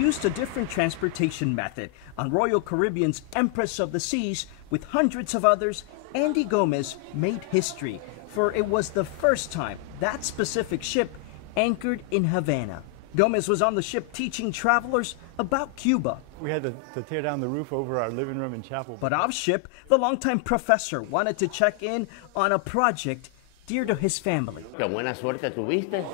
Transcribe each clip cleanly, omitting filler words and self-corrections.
used a different transportation method. On Royal Caribbean's Empress of the Seas, with hundreds of others, Andy Gomez made history, for it was the first time that specific ship anchored in Havana. Gomez was on the ship teaching travelers about Cuba. We had to tear down the roof over our living room and chapel. But off ship, the longtime professor wanted to check in on a project dear to his family. Qué buena suerte tuviste.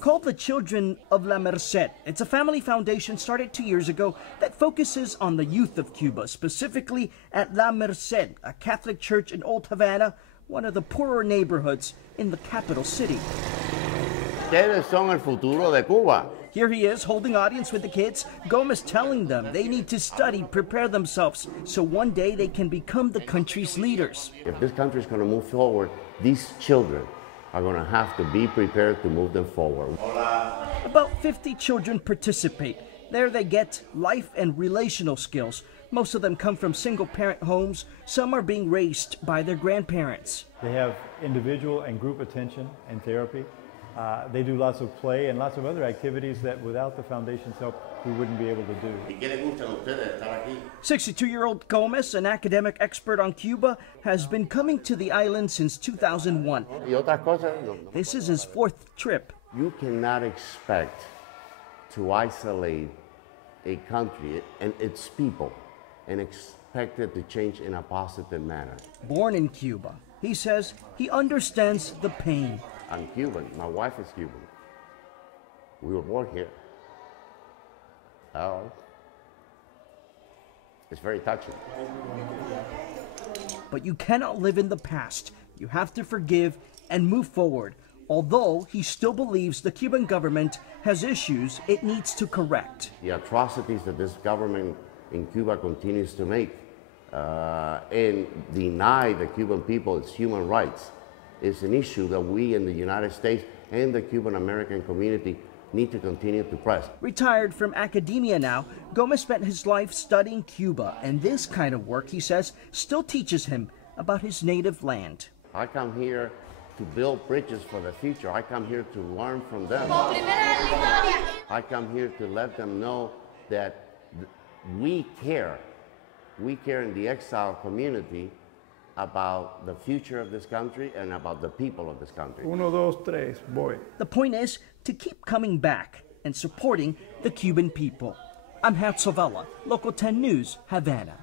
Called the Children of La Merced. It's a family foundation started 2 years ago that focuses on the youth of Cuba, specifically at La Merced, a Catholic church in Old Havana, one of the poorer neighborhoods in the capital city. Ustedes son el futuro de Cuba. Here he is holding audience with the kids, Gomez telling them they need to study, prepare themselves, so one day they can become the country's leaders. If this country is going to move forward, these children are going to have to be prepared to move them forward. About 50 children participate. There they get life and relational skills. Most of them come from single-parent homes. Some are being raised by their grandparents. They have individual and group attention and therapy. They do lots of play and lots of other activities that without the foundation's help we wouldn't be able to do. 62-year-old Gomez, an academic expert on Cuba, has been coming to the island since 2001. This is his fourth trip. You cannot expect to isolate a country and its people and expect it to change in a positive manner. Born in Cuba, he says he understands the pain. I'm Cuban. My wife is Cuban. We were born here. Oh, it's very touching. But you cannot live in the past. You have to forgive and move forward. Although he still believes the Cuban government has issues it needs to correct. The atrocities that this government in Cuba continues to make and deny the Cuban people its human rights is an issue that we in the United States and the Cuban American community need to continue to press. Retired from academia now, Gomez spent his life studying Cuba, and this kind of work, he says, still teaches him about his native land. I come here to build bridges for the future. I come here to learn from them. I come here to let them know that we care. We care in the exile community about the future of this country and about the people of this country. 1, 2, 3, voy. The point is to keep coming back and supporting the Cuban people. I'm Hatzovella, Local 10 News, Havana.